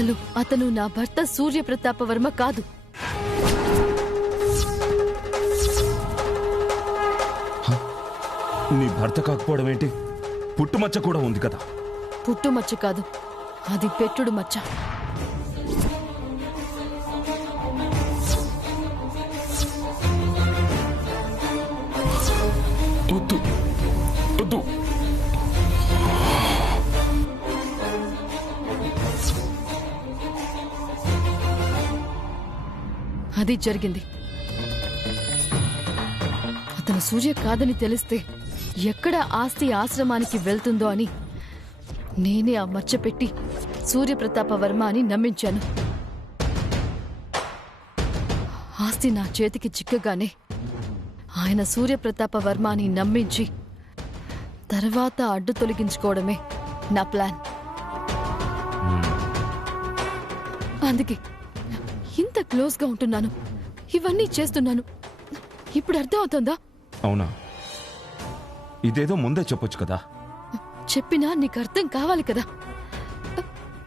అసలు అతను నా భర్త సూర్యప్రతాపవర్మ కాదు. నీ భర్త కాకపోవడం ఏంటి? పుట్టుమచ్చ కూడా ఉంది కదా. పుట్టుమచ్చ కాదు, అది పెట్టుడు మచ్చ. వద్దు వద్దు. అది జరిగింది. అతను సూర్య కాదని తెలిస్తే ఎక్కడ ఆస్తి ఆశ్రమానికి వెళ్తుందో అని నేనే ఆ మచ్చ పెట్టి సూర్యప్రతాపవర్మ అని నమ్మించాను. ఆస్తి నా చేతికి చిక్కగానే ఆయన సూర్యప్రతాపవర్మ అని నమ్మించి తర్వాత అడ్డు తొలగించుకోవడమే నా ప్లాన్. అందుకే ఇంత క్లోజ్ గా ఉంటున్నాను, ఇవన్నీ చేస్తున్నాను. ఇప్పుడు అర్థం అవుతుందా? అవునా? ఇదేదో ముందే చెప్పొచ్చు కదా. చెప్పినా నీకు అర్థం కావాలి కదా.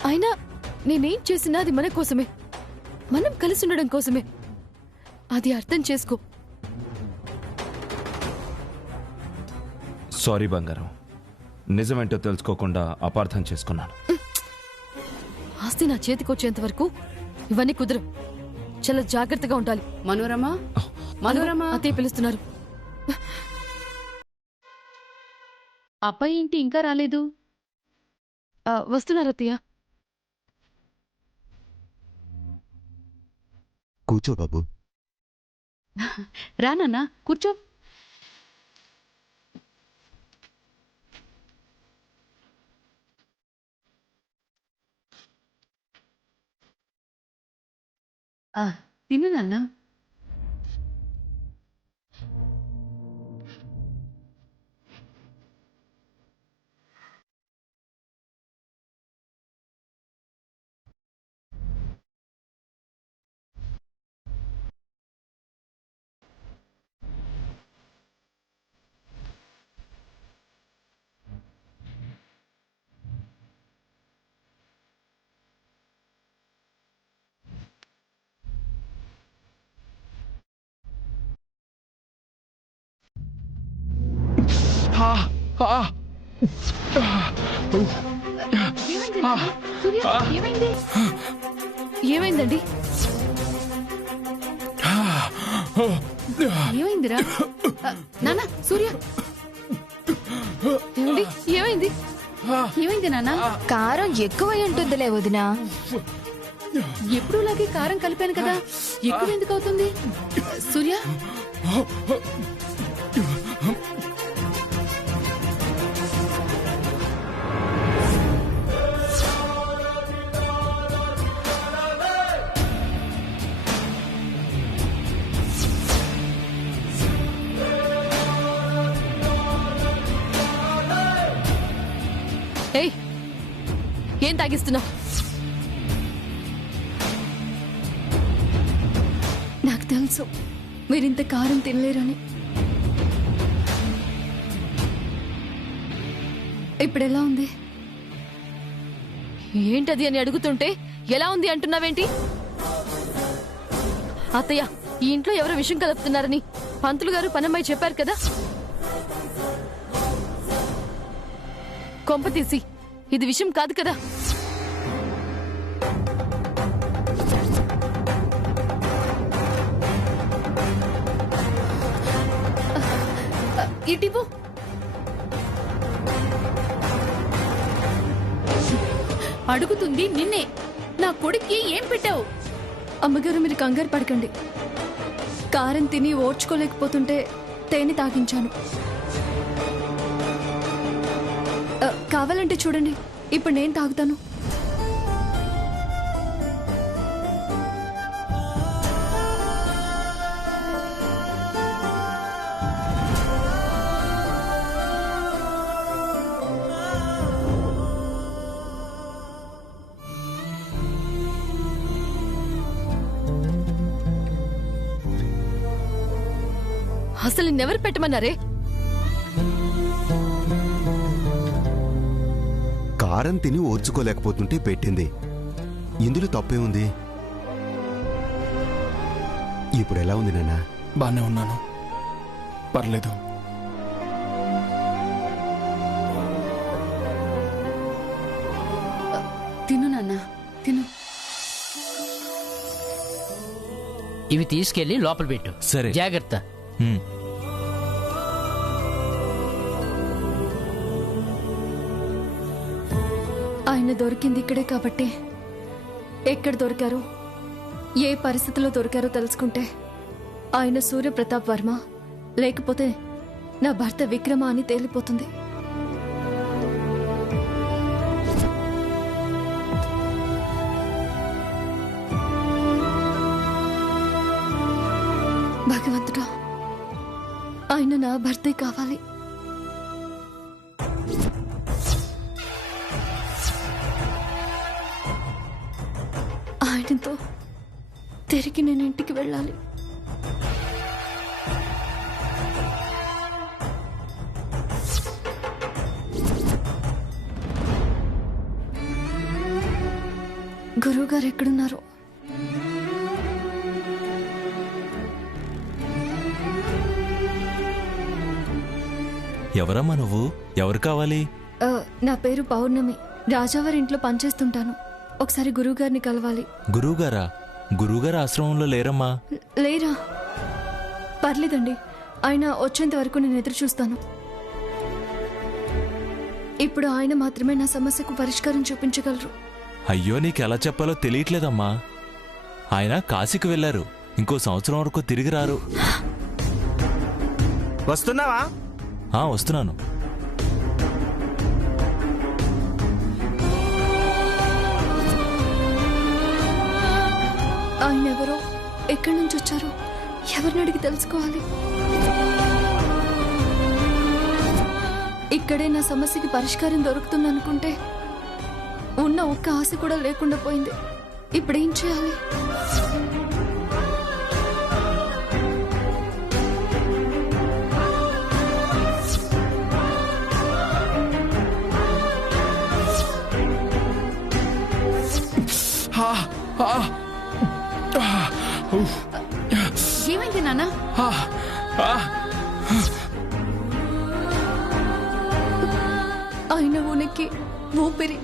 అయినా నేనేం చేసినా అది మన కోసమే, మనం కలిసి ఉండడం కోసమే. అది అర్థం చేసుకో. సారీ బంగారం, నిజమేంటో తెలుసుకోకుండా అపార్థం చేసుకున్నాను. ఆస్తి నా చేతికొచ్చేంత వరకు ఇవన్నీ కుదరవు. చాలా జాగ్రత్తగా ఉండాలి. మనోరమ, మనోరమ, అత్తయ్య పిలుస్తున్నారు. అబ్బాయి ఏంటి ఇంకా రాలేదు? వస్తున్నారు అత్తయ్య. కూర్చో బాబు. రానన్నా కూర్చో. తిను నాన్న. ఏమైందండి? ఏమైందిరా? నాన్న, సూర్య ఏమండి? ఏమైంది? ఏమైంది నాన్న? కారం ఎక్కువై ఉంటుందిలే వదినా. ఎప్పుడులాగే కారం కలిపాను కదా, ఎక్కువ ఎందుకు అవుతుంది? సూర్య, ఏయ్, ఏం తాగిస్తున్నావు? నాకు తెలుసు మీరింత కారం తినలేరని. ఇప్పుడెలా ఉంది? ఏంటది అని అడుగుతుంటే ఎలా ఉంది అంటున్నావేంటి? అత్తయ్య, ఈ ఇంట్లో ఎవరో విషయం కలుపుతున్నారని పంతులు గారు పనమ్మాయి చెప్పారు కదా. కొంప తీసి ఇది విషయం కాదు కదా. ఇటివ్వు. అడుగుతుంది నిన్నే. నా కొడుక్కి ఏం పెట్టావు? అమ్మగారు, మీరు కంగారు పడకండి. కారం తిని ఓర్చుకోలేకపోతుంటే తేనె తాగించాను. కావాలంటే చూడండి, ఇప్పుడు నేను తాగుతాను. అసలు నిన్నెవరు పెట్టమన్నారే? కారం తిని ఓర్చుకోలేకపోతుంటే పెట్టింది. ఇందులో తప్పే ఉంది. ఇప్పుడు ఎలా ఉంది నాన్న? బానే ఉన్నాను, పర్లేదు. తిను నాన్న, తిను. ఇవి తీసుకెళ్లి లోపల పెట్టు. సరే. జాగ్రత్త. ఆయన దొరికింది ఇక్కడే కాబట్టి ఎక్కడ దొరికారు, ఏ పరిస్థితిలో దొరికారో తెలుసుకుంటే ఆయన సూర్యప్రతాప్ వర్మ లేకపోతే నా భర్త విక్రమ అని తేలిపోతుంది. భగవంతుడా, ఆయన నా భర్తే కావాలి. ఆయనతో తిరిగి నేను ఇంటికి వెళ్ళాలి. గురువుగారు ఎక్కడున్నారు? ఎవరమ్మా నువ్వు? ఎవరు కావాలి? నా పేరు పౌర్ణమి. రాజావారి ఇంట్లో పనిచేస్తుంటాను. ఒకసారి గురువుగారిని కలవాలి. గురువుగారా? గురువుగారు ఆశ్రమంలో లేరమ్మా. లేరా? పర్లేదండి, ఆయన వచ్చేంత వరకు నేను ఎదురు చూస్తాను. ఇప్పుడు ఆయన మాత్రమే నా సమస్యకు పరిష్కారం చూపించగలరు. అయ్యో, నీకెలా చెప్పాలో తెలియట్లేదమ్మా. ఆయన కాశీకి వెళ్లారు. ఇంకో సంవత్సరం వరకు తిరిగి రారు. వస్తున్నావా? వస్తున్నాను. ఆయన ఎవరో, ఎక్కడి నుంచి వచ్చారో ఎవరిని అడిగి తెలుసుకోవాలి. ఇక్కడే నా సమస్యకి పరిష్కారం దొరుకుతుందనుకుంటే ఉన్న ఒక్క ఆశ కూడా లేకుండా పోయింది. ఇప్పుడేం చేయాలి? ఏమైంది నాన్న? ఆయన ఉనికి, ఊపిరి,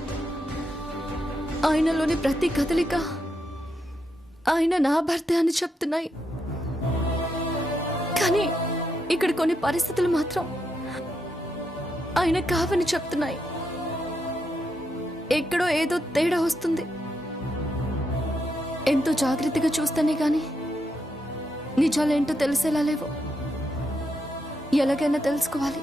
ఆయనలోని ప్రతి కదలిక ఆయన నా భర్త అని చెప్తున్నాయి. కానీ ఇక్కడ కొన్ని పరిస్థితులు మాత్రం ఆయన కావని చెప్తున్నాయి. ఎక్కడో ఏదో తేడా వస్తుంది. ఎంతో జాగ్రత్తగా చూస్తేనే గాని నిజాలేంటో తెలిసేలా లేవు. ఎలాగైనా తెలుసుకోవాలి.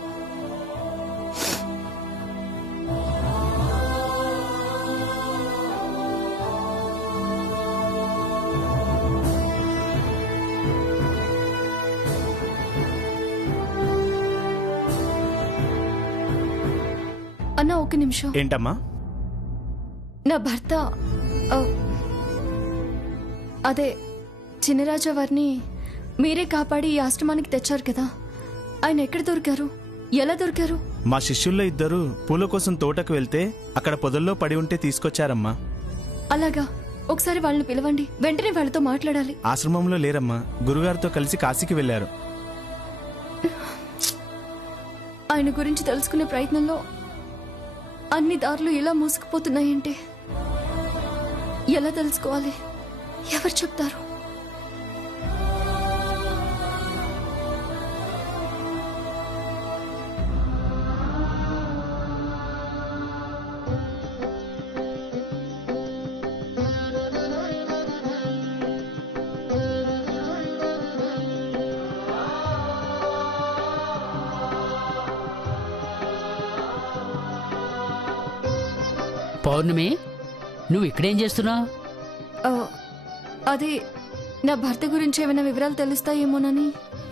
అన్నా, ఒక నిమిషం. ఏంటమ్మా? నా భర్త అదే చిన్నరాజా వారిని మీరే కాపాడి ఈ ఆశ్రమానికి తెచ్చారు కదా, ఆయన ఎక్కడ దొరికారు, ఎలా దొరికారు? మా శిష్యుల్లో ఇద్దరు పూల కోసం తోటకు వెళ్తే అక్కడ పొదల్లో పడి ఉంటే తీసుకొచ్చారమ్మా. అలాగా? ఒకసారి వాళ్ళని పిలవండి, వెంటనే వాళ్ళతో మాట్లాడాలి. ఆశ్రమంలో లేరమ్మా, గురుగారితో కలిసి కాశీకి వెళ్లారు. ఆయన గురించి తెలుసుకునే ప్రయత్నంలో అన్ని దారులు ఇలా మూసుకుపోతున్నాయంటే ఎలా తెలుసుకోవాలి? ఎవరు చెప్తారు? పౌర్ణమి, నువ్వు ఇక్కడేం చేస్తున్నావు? అదే నా భర్త గురించి ఏమైనా వివరాలు తెలుస్తాయేమోనని.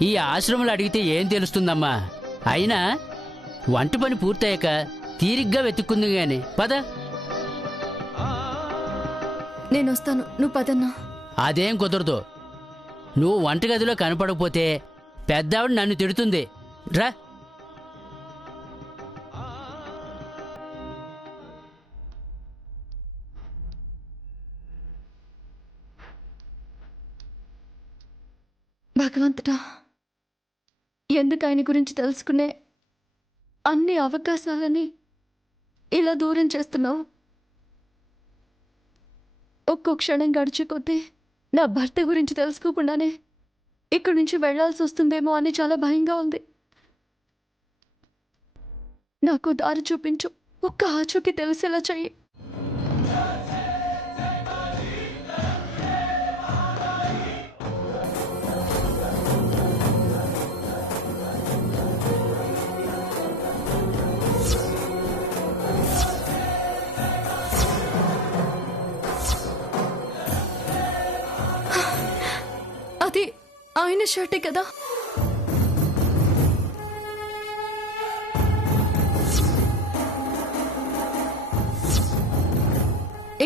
ఈ ఆశ్రమంలో అడిగితే ఏం తెలుస్తుందమ్మా? అయినా వంట పని పూర్తయ్యాక తీరిగ్గా వెతుక్కుంది గాని. పద. నేను వస్తాను, నువ్వు పదన్నా. అదేం కుదరదు. నువ్వు వంటగదిలో కనపడకపోతే పెద్దావిడ నన్ను తిడుతుంది. రా. భగవంతుడా, ఎందుకు ఆయన గురించి తెలుసుకునే అన్ని అవకాశాలని ఇలా దూరం చేస్తున్నావు? ఒక్కో క్షణం గడిచే కొద్దీ నా భర్త గురించి తెలుసుకోకుండానే ఇక్కడి నుంచి వెళ్లాల్సి వస్తుందేమో అని చాలా భయంగా ఉంది. నాకు దారి చూపించు, ఒక్క ఆచూకీ తెలిసేలా చెయ్యి. అది ఆయన షర్టే కదా?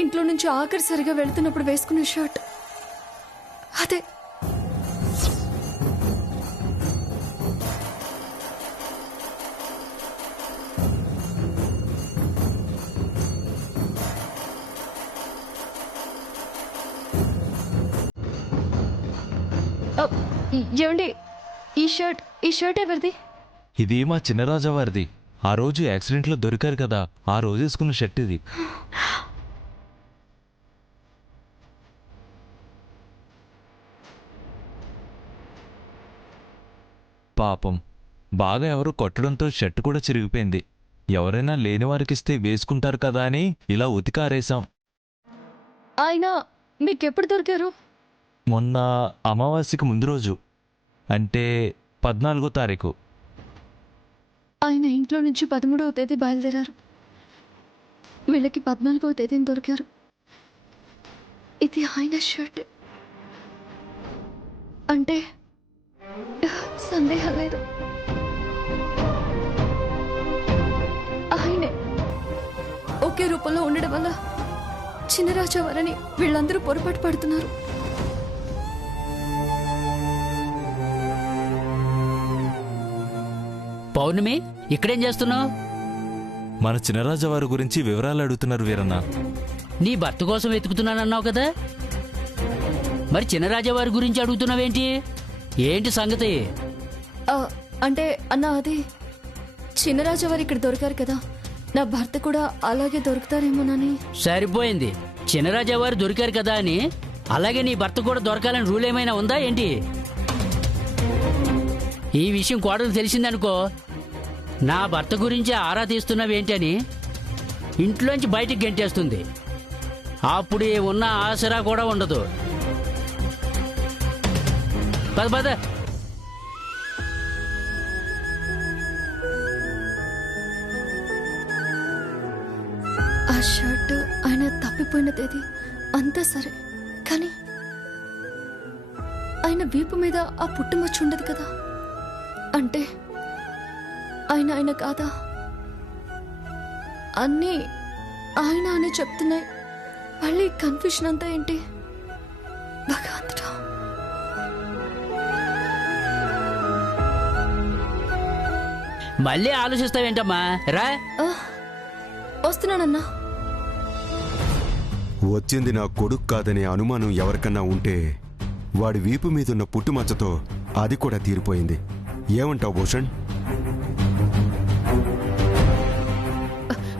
ఇంట్లో నుంచి ఆఖరిసరిగా వెళ్తున్నప్పుడు వేసుకునే షర్ట్ అదే. ఏమండి, ఈ షర్ట్ ఎవరిది? ఇది మా చిన్నరాజా వారిది. ఆ రోజు యాక్సిడెంట్లో దొరికారు కదా, ఆ రోజు వేసుకున్న షర్ట్ ఇది. పాపం, బాగా ఎవరో కొట్టడంతో షర్ట్ కూడా చిరిగిపోయింది. ఎవరైనా లేని వారికిస్తే వేసుకుంటారు కదా అని ఇలా ఉతికారేశాం. ఆయన మీకెప్పుడు దొరికారు? మొన్న అమావాస్యకు ముందు రోజు, అంటే 14వ తారీఖు. ఆయన ఇంట్లో నుంచి 13వ తేదీ బయలుదేరారు. వీళ్ళకి 14వ తేదీని దొరికారు. ఇది ఆయన షర్ట్ అంటే సందేహం లేదు, ఆయనే. ఒకే రూపంలో ఉండడం వల్ల చిన్నరాజా వారని వీళ్ళందరూ పొరపాటు పడుతున్నారు. పౌర్ణమి, ఇక్కడేం చేస్తున్నావు? మన చిన్నరాజా వారి గురించి వివరాలు అడుగుతున్నారు వీరన్న. నీ భర్త కోసం వెతుకుతున్నానన్నావు కదా, మరి చిన్నరాజా వారి గురించి అడుగుతున్నావేంటి? ఏంటి సంగతి? అంటే అన్న, అది చిన్నరాజా వారు ఇక్కడ దొరికారు కదా, నా భర్త కూడా అలాగే దొరుకుతారేమోనని. సరిపోయింది. చిన్నరాజా వారు దొరికారు కదా అని అలాగే నీ భర్త కూడా దొరకాలని రూల్ ఏమైనా ఉందా ఏంటి? ఈ విషయం కోడలు తెలిసిందనుకో, నా భర్త గురించి ఆరా తీస్తున్నావేంటి అని ఇంట్లోంచి బయటికి గెంటేస్తుంది. అప్పుడు ఉన్న ఆసరా కూడా ఉండదు. పద పద. ఆ షర్ట్ ఆయన తప్పిపోయిన తేదీ అంతా సరే, కానీ ఆయన వీపు మీద ఆ పుట్టుమచ్చు ఉండదు కదా. అంటే ఆయన కాదా? అన్నీ ఆయన అనే చెప్తున్నాయి. మళ్ళీ కన్ఫ్యూషన్ అంతా ఏంటి? భగవంతుడా, మళ్ళీ ఆలోచిస్తావేంటమ్మా? రా. వస్తున్నానన్నా. వచ్చింది నా కొడుకు కాదనే అనుమానం ఎవరికన్నా ఉంటే వాడి వీపు మీదున్న పుట్టుమచ్చతో అది కూడా తీరిపోయింది. ఏమంటావు భూషణ్?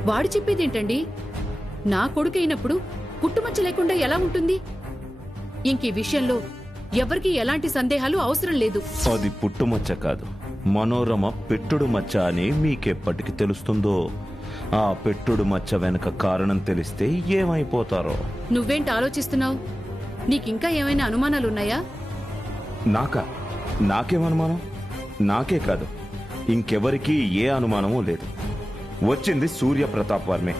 వాడు చెప్పేదేంటండి? నా కొడుకు అయినప్పుడు పుట్టుమచ్చ లేకుండా ఎలా ఉంటుంది? ఇంక ఈ విషయంలో ఎవరికి ఎలాంటి సందేహాలు అవసరం లేదు. అది పుట్టుమచ్చ కాదు, మనోరమ పెట్టుడు మచ్చ అని మీకెప్పటికి తెలుస్తుందో. ఆ పెట్టుడు మచ్చ వెనక కారణం తెలిస్తే ఏమైపోతారో. నువ్వేంటి ఆలోచిస్తున్నావు? నీకింకా ఏమైనా అనుమానాలున్నాయా? నాకేం అనుమానం? నాకే కాదు, ఇంకెవరికీ ఏ అనుమానమూ లేదు. వచ్చింది సూర్యప్రతాప్ వర్మే.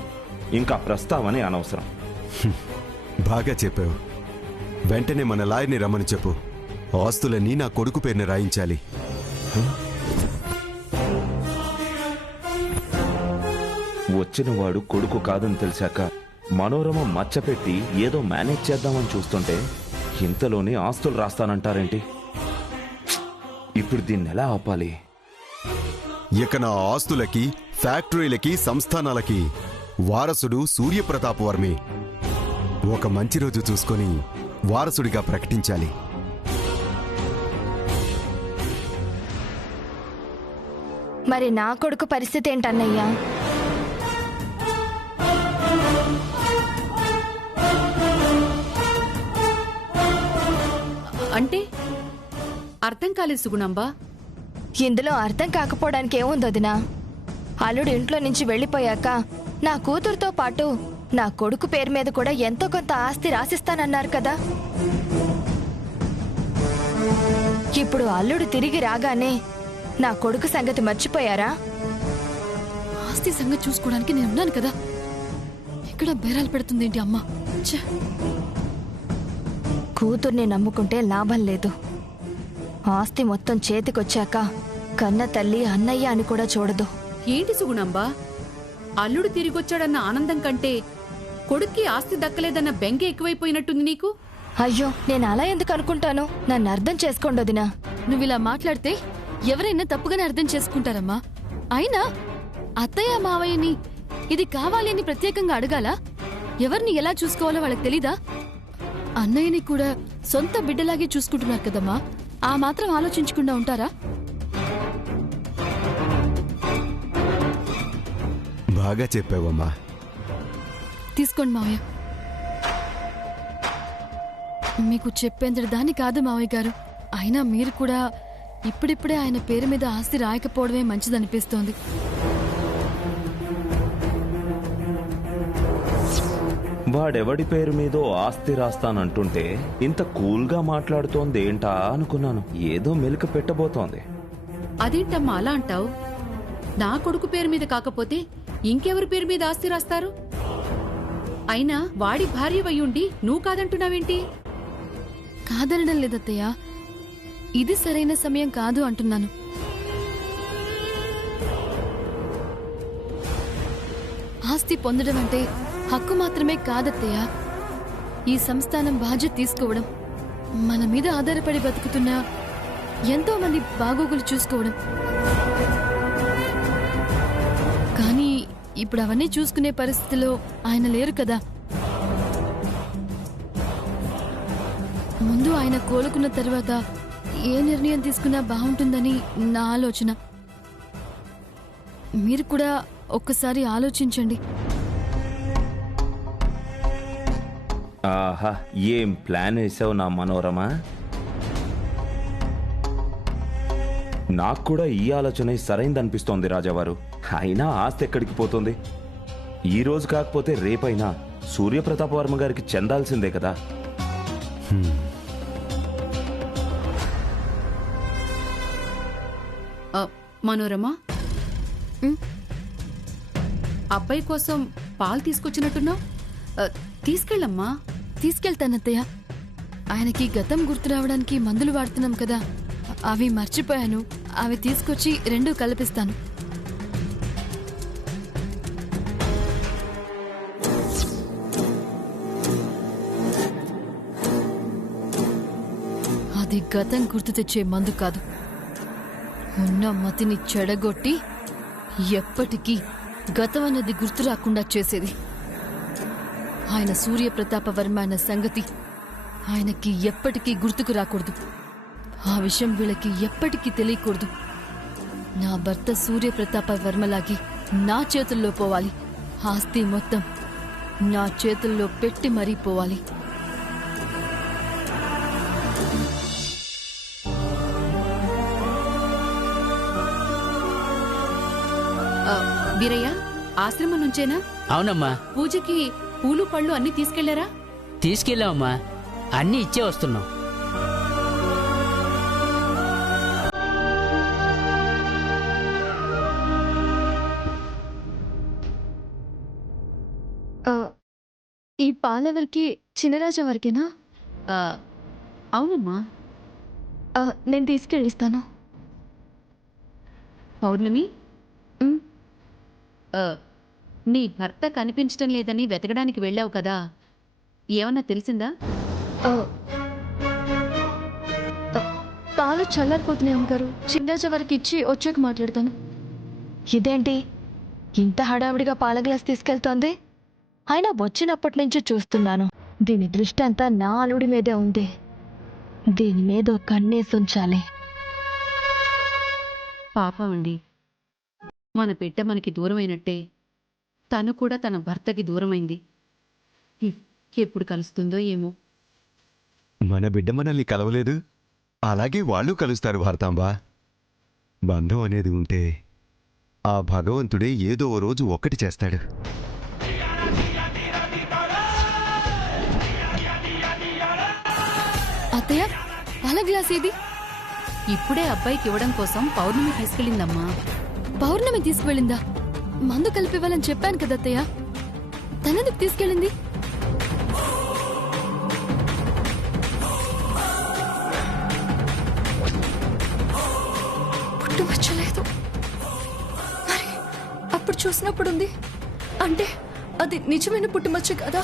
ఇంకా ప్రస్తావనే అనవసరం. బాగా చెప్పావు. వెంటనే మన లాయర్ని రమ్మని చెప్పు. ఆస్తులన్నీ నా కొడుకు పేరుని రాయించాలి. వచ్చినవాడు కొడుకు కాదని తెలిసాక మనోరమ మచ్చపెట్టి ఏదో మేనేజ్ చేద్దామని చూస్తుంటే ఇంతలోనే ఆస్తులు రాస్తానంటారేంటి? ఇప్పుడు దీన్ని ఎలా ఆపాలి? ఇక నా ఆస్తులకి, ఫ్యాక్టరీలకి, సంస్థానాలకి వారసుడు సూర్యప్రతాప్ వర్మే. ఒక మంచి రోజు చూసుకొని వారసుడిగా ప్రకటించాలి. మరి నా కొడుకు పరిస్థితి ఏంటన్నయ్యా? అంటే అర్థం కాలేదు సుగుణాంబా. ఇందులో అర్థం కాకపోవడానికి ఏముంది వదినా? అల్లుడు ఇంట్లో నుంచి వెళ్ళిపోయాక నా కూతురుతో పాటు నా కొడుకు పేరు మీద కూడా ఎంతో కొంత ఆస్తి రాసిస్తానన్నారు కదా. ఇప్పుడు అల్లుడు తిరిగి రాగానే నా కొడుకు సంగతి మర్చిపోయారా? ఆస్తి సంగతి చూసుకోవడానికి నేను ఉన్నాను కదా. ఎక్కడ బేరాలు పెడుతుందేంటి అమ్మ? ఛే! కూతుర్ని నమ్ముకుంటే లాభం లేదు. ఆస్తి మొత్తం చేతికొచ్చాక కన్న తల్లి అన్నయ్య అని కూడా చూడదు. ఏంటి సుగుణాంబా, అల్లుడు తిరిగొచ్చాడన్న ఆనందం కంటే కొడుక్కి ఆస్తి దక్కలేదన్న బెంగ ఎక్కువైపోయినట్టుంది నీకు. అయ్యో, నేను అలా ఎందుకు అనుకుంటాను? నన్ను అర్థం చేసుకోండి వదినా. నువ్వు ఇలా మాట్లాడితే ఎవరైనా తప్పుగానే అర్థం చేసుకుంటారమ్మా. అయినా అత్తయ్య మావయ్యని ఇది కావాలి అని ప్రత్యేకంగా అడగాలా? ఎవరిని ఎలా చూసుకోవాలో వాళ్ళకి తెలీదా? అన్నయ్యని కూడా సొంత బిడ్డలాగే చూసుకుంటున్నారు కదమ్మా. ఆ మాత్రం ఆలోచించకుండా ఉంటారా? బాగా చెప్పావమ్మా. తీసుకోండి మావయ్య. మీకు చెప్పేంతటి దాన్ని కాదు మావయ్య గారు. అయినా మీరు కూడా ఇప్పుడిప్పుడే ఆయన పేరు మీద ఆస్తి రాయకపోవడమే మంచిదనిపిస్తోంది. వాడెవడి పేరు మీదో ఆస్తి రాస్తానంటుంటే ఇంత కూల్గా మాట్లాడుతోంది ఏంటా అనుకున్నాను. ఏదో మెలిక పెట్టబోతోంది. అదేంటమ్మా అలా అంటావు? నా కొడుకు పేరు మీద కాకపోతే ఇంకెవరి పేరు మీద ఆస్తి రాస్తారు? అయినా వాడి భార్యవయ్యుండి నువ్వు కాదంటున్నావేంటి? కాదనడం లేదత్తయ్య, ఇది సరైన సమయం కాదు అంటున్నాను. ఆస్తి పొందడం అంటే హక్కు మాత్రమే కాదత్తయ్య. ఈ సంస్థానం బాధ్యత తీసుకోవడం, మన మీద ఆధారపడి బతుకుతున్న ఎంతో మంది బాగోగులు చూసుకోవడం. కానీ ఇప్పుడు అవన్నీ చూసుకునే పరిస్థితిలో ఆయన లేరు కదా. ముందు ఆయన కోలుకున్న తర్వాత ఏ నిర్ణయం తీసుకున్నా బాగుంటుందని నా ఆలోచన. మీరు కూడా ఒక్కసారి ఆలోచించండి. ఆహా, ఏం ప్లాన్ వేసావు నా మనోరమ. నాకు కూడా ఈ ఆలోచన సరైందనిపిస్తోంది రాజావారు. అయినా ఆస్తి ఎక్కడికి పోతుంది? ఈ రోజు కాకపోతే రేపైనా సూర్యప్రతాప వర్మ గారికి చెందాల్సిందే కదా. మనోరమా, అబ్బాయి కోసం పాలు తీసుకొచ్చినట్టున్నావు. తీసుకెళ్ళమ్మా. తీసుకెళ్తానత్తయ్య. ఆయనకి గతం గుర్తు రావడానికి మందులు వాడుతున్నాం కదా, అవి మర్చిపోయాను. అవి తీసుకొచ్చి రెండూ కల్పిస్తాను. అది గతం గుర్తు తెచ్చే మందు కాదు. ఉన్న మతిని చెడగొట్టి ఎప్పటికీ గతం అన్నది గుర్తు రాకుండా చేసేది. ఆయన సూర్యప్రతాప వర్మ అన్న సంగతి ఆయనకి ఎప్పటికీ గుర్తుకు రాకూడదు. ఆ విషయం వీళ్ళకి ఎప్పటికీ తెలియకూడదు. నా భర్త సూర్యప్రతాప వర్మలాగి నా చేతుల్లో పోవాలి. ఆస్తి మొత్తం నా చేతుల్లో పెట్టి మరీ పోవాలి. వీరయ్య, ఆశ్రమం నుంచేనా? అవునమ్మా, పూజకి పూలు పళ్ళు అన్ని తీసుకెళ్లారా? తీసుకెళ్ళామమ్మా, అన్నీ ఇచ్చే వస్తున్నాం. ఈ పాలెవరికి? చిన్నరాజా వరకేనా? అవునమ్మా. నేను తీసుకెళ్ళిస్తాను. పౌర్ణమి, నీ భర్త కనిపించడం లేదని వెతకడానికి వెళ్ళావు కదా, ఏమన్నా తెలిసిందా? పాలు చల్లారిపోతున్నాయి అమ్మగారు. చిన్నరాజా వరకు ఇచ్చి వచ్చాక మాట్లాడతాను. ఇదేంటి ఇంత హడావిడిగా పాల గ్లాస్ తీసుకెళ్తోంది? అయినా వచ్చినప్పటి నుంచి చూస్తున్నాను, దీని దృష్టి అంతా నా అల్లుడి మీదే ఉంది. దీని మీద కన్నేసి ఉంచాలి. పాపం అండి, మన బిడ్డ మనకి దూరమైనట్టే తను కూడా తన భర్తకి దూరమైంది. ఎప్పుడు కలుస్తుందో ఏమో. మన బిడ్డ మనల్ని కలవలేదు, అలాగే వాళ్ళు కలుస్తారు భారతాంబా. బంధం అనేది ఉంటే ఆ భగవంతుడే ఏదో ఓ రోజు ఒక్కటి చేస్తాడు. అత్తయ్య, పాల గ్లాస్ ఏది? ఇప్పుడే అబ్బాయికి ఇవ్వడం కోసం పౌర్ణమి తీసుకెళ్ళిందమ్మా. పౌర్ణమి తీసుకువెళ్ళిందా? మందు కలిపివ్వాలని చెప్పాను కదా అత్తయ్య, తనెందుకు తీసుకెళ్ళింది? పుట్టుమచ్చలేదు, మరి అప్పుడు చూసినప్పుడు ఉంది అంటే అది నిజమైన పుట్టుమచ్చ కదా?